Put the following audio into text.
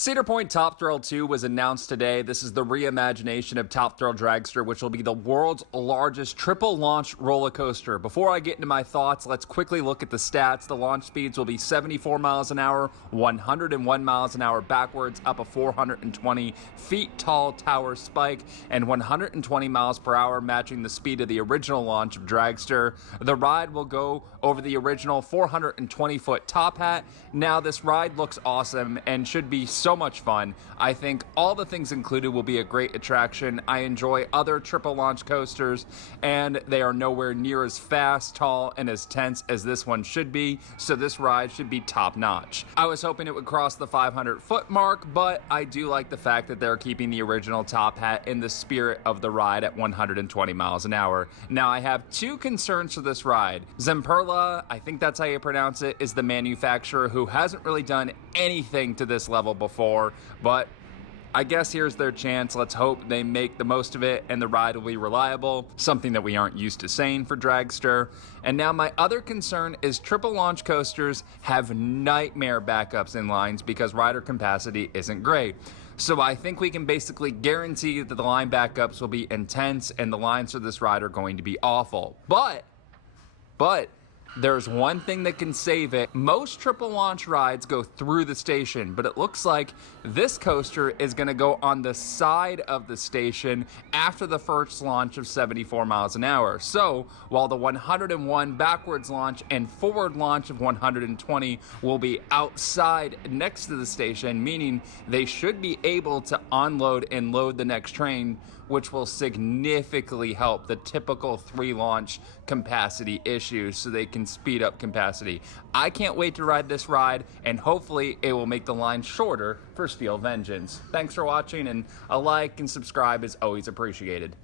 Cedar Point Top Thrill 2 was announced today. This is the reimagination of Top Thrill Dragster, which will be the world's largest triple launch roller coaster. Before I get into my thoughts, let's quickly look at the stats. The launch speeds will be 74 miles an hour, 101 miles an hour backwards, up a 420 feet tall tower spike, and 120 miles per hour, matching the speed of the original launch of Dragster. The ride will go over the original 420 foot top hat. Now, this ride looks awesome and should be so much fun. I think all the things included will be a great attraction. I enjoy other triple launch coasters, and they are nowhere near as fast, tall, and as tense as this one should be, so this ride should be top notch. I was hoping it would cross the 500 foot mark, but I do like the fact that they're keeping the original top hat in the spirit of the ride at 120 miles an hour. Now, I have two concerns for this ride. Zamperla, I think that's how you pronounce it, is the manufacturer who hasn't really done anything to this level before, but I guess here's their chance. Let's hope they make the most of it and the ride will be reliable, something that we aren't used to saying for Dragster. And now my other concern is triple launch coasters have nightmare backups in lines because rider capacity isn't great. So I think we can basically guarantee that the line backups will be intense and the lines for this ride are going to be awful. But there's one thing that can save it. Most triple launch rides go through the station, but it looks like this coaster is going to go on the side of the station after the first launch of 74 miles an hour. So while the 101 backwards launch and forward launch of 120 will be outside next to the station, meaning they should be able to unload and load the next train, which will significantly help the typical 3 launch capacity issues so they can speed up capacity. I can't wait to ride this ride, and hopefully it will make the line shorter for Steel Vengeance. Thanks for watching, and a like and subscribe is always appreciated.